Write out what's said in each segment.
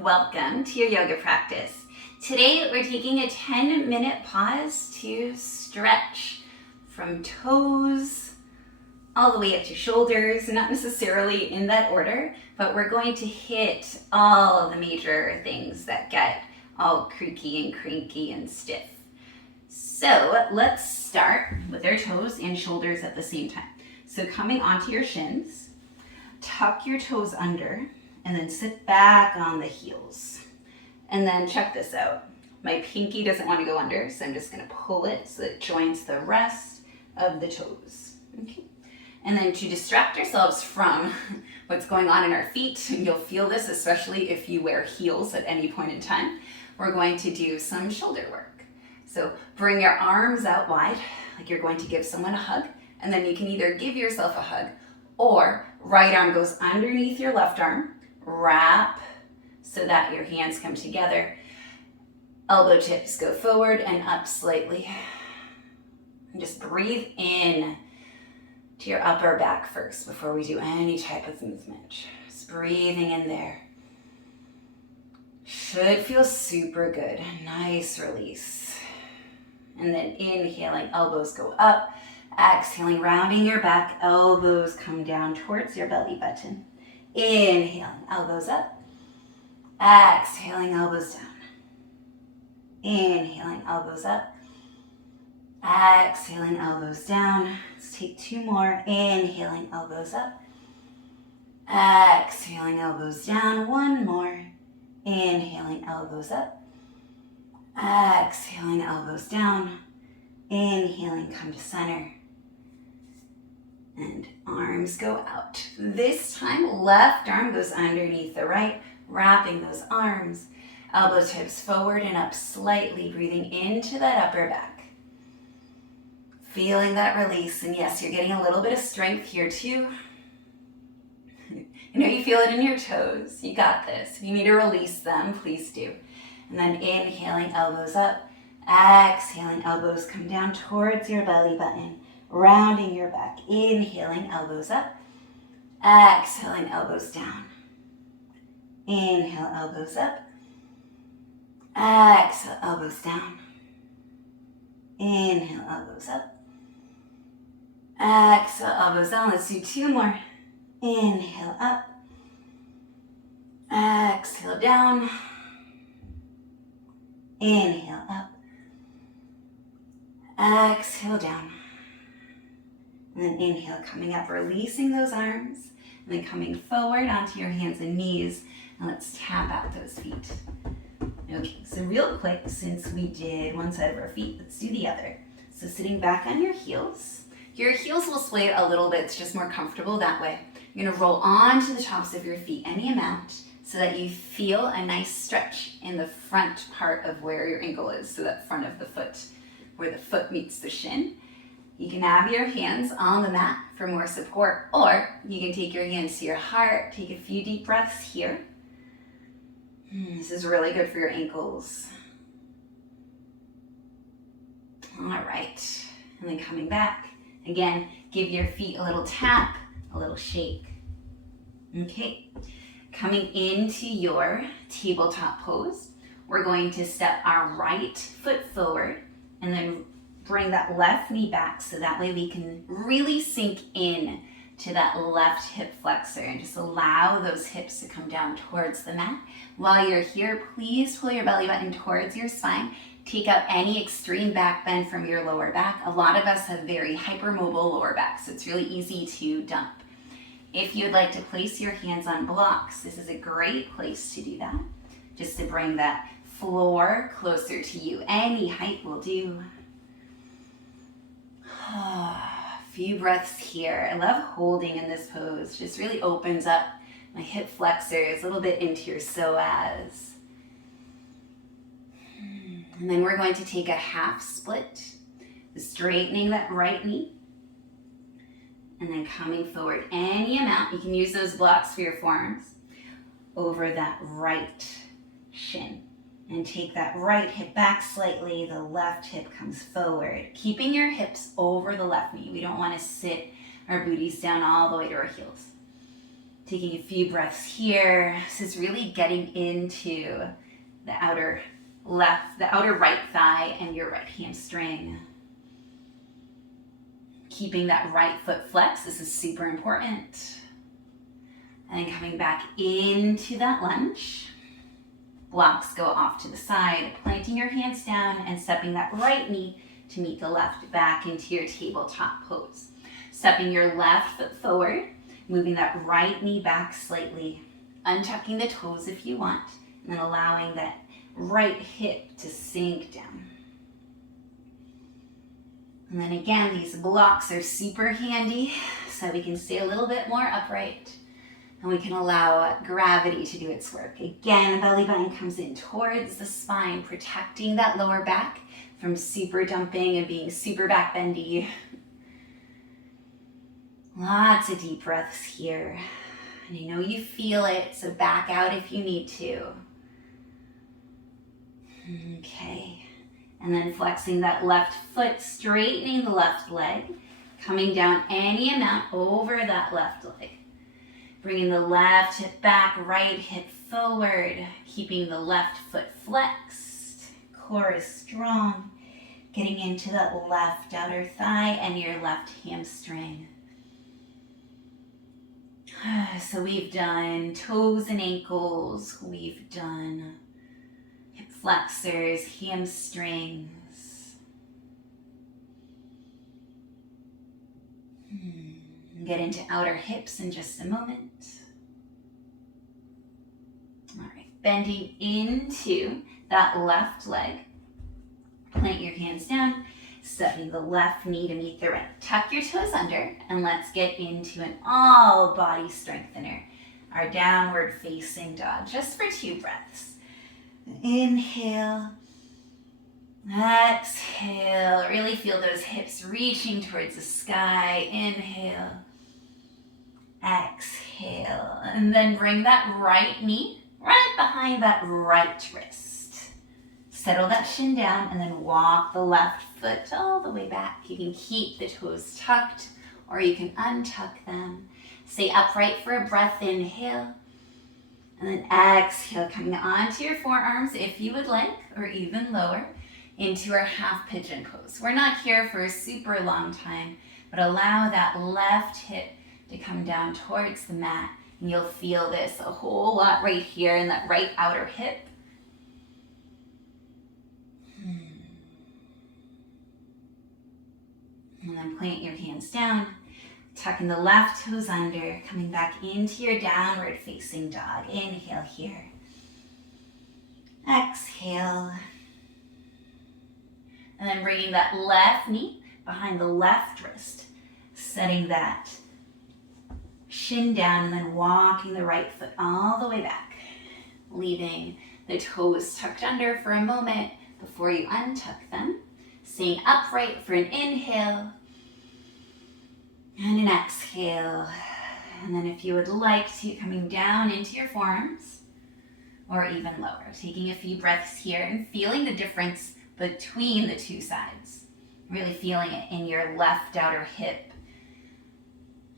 Welcome to your yoga practice. Today we're taking a 10-minute pause to stretch from toes all the way up to shoulders, not necessarily in that order, but we're going to hit all of the major things that get all creaky and cranky and stiff. So let's start with our toes and shoulders at the same time. So coming onto your shins, tuck your toes under, and then sit back on the heels. And then check this out. My pinky doesn't want to go under, so I'm just going to pull it so it joins the rest of the toes. Okay. And then to distract ourselves from what's going on in our feet, and you'll feel this especially if you wear heels at any point in time, we're going to do some shoulder work. So bring your arms out wide, like you're going to give someone a hug, and then you can either give yourself a hug, or right arm goes underneath your left arm, wrap so that your hands come together. Elbow tips go forward and up slightly. And just breathe in to your upper back first before we do any type of movement. Just breathing in there. Should feel super good. Nice release. And then inhaling, elbows go up. Exhaling, rounding your back, elbows come down towards your belly button. Inhaling, elbows up. Exhaling, elbows down. Inhaling, elbows up. Exhaling, elbows down. Let's take two more. Inhaling, elbows up. Exhaling, elbows down. One more. Inhaling, elbows up. Exhaling, elbows down. Inhaling, come to center. And arms go out. This time, left arm goes underneath the right, wrapping those arms. Elbow tips forward and up slightly, breathing into that upper back. Feeling that release, and yes, you're getting a little bit of strength here too. You know you feel it in your toes. You got this. If you need to release them, please do. And then inhaling, elbows up. Exhaling, elbows come down towards your belly button. Rounding your back, inhaling, elbows up, exhaling, elbows down. Inhale, elbows up, exhale, elbows down. Inhale, elbows up, exhale, elbows down. Let's do two more. Inhale, up, exhale, down. Inhale, up, exhale, down. And then inhale, coming up, releasing those arms, and then coming forward onto your hands and knees, and let's tap out those feet. Okay, so real quick, since we did one side of our feet, let's do the other. So sitting back on your heels will sway a little bit, it's just more comfortable that way. You're gonna roll onto the tops of your feet any amount so that you feel a nice stretch in the front part of where your ankle is, so that front of the foot, where the foot meets the shin. You can have your hands on the mat for more support, or you can take your hands to your heart, take a few deep breaths here. This is really good for your ankles. All right, and then coming back. Again, give your feet a little tap, a little shake. Okay, coming into your tabletop pose, we're going to step our right foot forward and then bring that left knee back so that way we can really sink in to that left hip flexor and just allow those hips to come down towards the mat. While you're here, please pull your belly button towards your spine. Take out any extreme back bend from your lower back. A lot of us have very hypermobile lower backs, so it's really easy to dump. If you would like to place your hands on blocks, this is a great place to do that, just to bring that floor closer to you. Any height will do. A few breaths here. I love holding in this pose. Just really opens up my hip flexors, a little bit into your psoas. And then we're going to take a half split, straightening that right knee, and then coming forward any amount. You can use those blocks for your forearms over that right shin. And take that right hip back slightly, the left hip comes forward. Keeping your hips over the left knee. We don't want to sit our booties down all the way to our heels. Taking a few breaths here. This is really getting into the outer right thigh and your right hamstring. Keeping that right foot flexed. This is super important. And then coming back into that lunge. Blocks go off to the side, planting your hands down and stepping that right knee to meet the left back into your tabletop pose. Stepping your left foot forward, moving that right knee back slightly, untucking the toes if you want, and then allowing that right hip to sink down. And then again, these blocks are super handy so we can stay a little bit more upright and we can allow gravity to do its work. Again, belly button comes in towards the spine, protecting that lower back from super dumping and being super back bendy. Lots of deep breaths here. And I know you feel it, so back out if you need to. Okay. And then flexing that left foot, straightening the left leg, coming down any amount over that left leg. Bringing the left hip back, right hip forward, keeping the left foot flexed. Core is strong. Getting into that left outer thigh and your left hamstring. So we've done toes and ankles. We've done hip flexors, hamstrings. Get into outer hips in just a moment. All right, bending into that left leg. Plant your hands down, stepping the left knee to meet the right. Tuck your toes under, and let's get into an all body strengthener. Our downward facing dog, just for 2 breaths. Inhale, exhale. Really feel those hips reaching towards the sky. Inhale, exhale. And then bring that right knee right behind that right wrist. Settle that shin down and then walk the left foot all the way back. You can keep the toes tucked or you can untuck them. Stay upright for a breath, inhale. And then exhale, coming onto your forearms if you would like, or even lower, into our half pigeon pose. We're not here for a super long time, but allow that left hip to come down towards the mat. And you'll feel this a whole lot right here in that right outer hip. And then plant your hands down, tucking the left toes under, coming back into your downward facing dog. Inhale here. Exhale. And then bringing that left knee behind the left wrist, setting that shin down and then walking the right foot all the way back, leaving the toes tucked under for a moment before you untuck them. Staying upright for an inhale and an exhale. And then if you would like to, coming down into your forearms or even lower. Taking a few breaths here and feeling the difference between the 2 sides. Really feeling it in your left outer hip.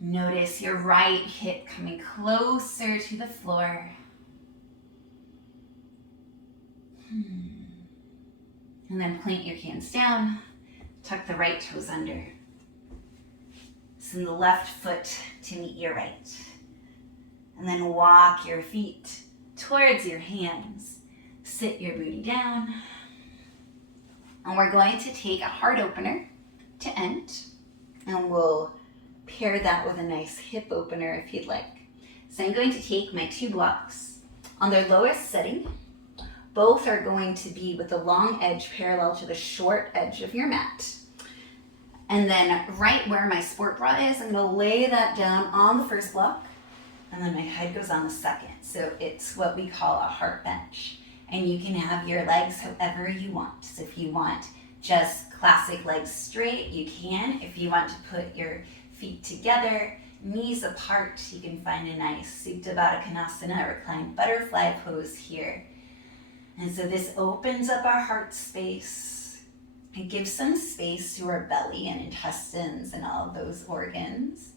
Notice your right hip coming closer to the floor. And then plant your hands down, tuck the right toes under. Send the left foot to meet your right. And then walk your feet towards your hands. Sit your booty down. And we're going to take a heart opener to end. And we'll pair that with a nice hip opener if you'd like. So I'm going to take my 2 blocks. On their lowest setting, both are going to be with the long edge parallel to the short edge of your mat. And then right where my sport bra is, I'm gonna lay that down on the first block, and then my head goes on the second. So it's what we call a heart bench. And you can have your legs however you want. So if you want just classic legs straight, you can. If you want to put your feet together, knees apart, you can find a nice Supta Baddha Konasana, reclined butterfly pose here. And so this opens up our heart space. It gives some space to our belly and intestines and all of those organs.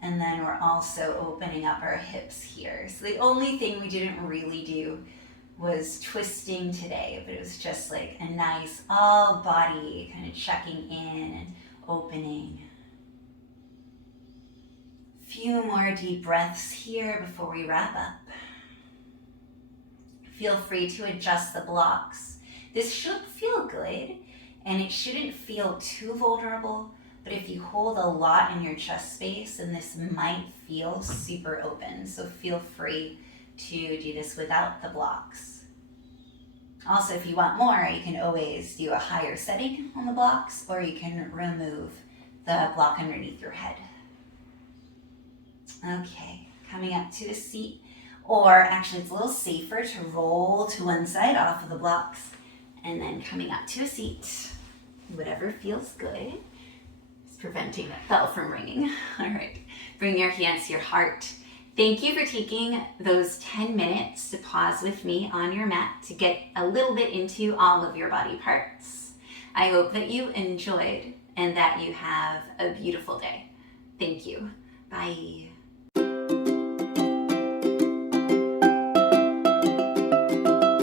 And then we're also opening up our hips here. So the only thing we didn't really do was twisting today, but it was just like a nice all body kind of checking in and opening. Few more deep breaths here before we wrap up. Feel free to adjust the blocks. This should feel good and it shouldn't feel too vulnerable, but if you hold a lot in your chest space, then this might feel super open. So feel free to do this without the blocks. Also, if you want more, you can always do a higher setting on the blocks, or you can remove the block underneath your head. Okay, coming up to a seat, or actually it's a little safer to roll to one side off of the blocks, and then coming up to a seat, whatever feels good. It's preventing that bell from ringing. All right, bring your hands to your heart. Thank you for taking those 10 minutes to pause with me on your mat to get a little bit into all of your body parts. I hope that you enjoyed and that you have a beautiful day. Thank you. Bye.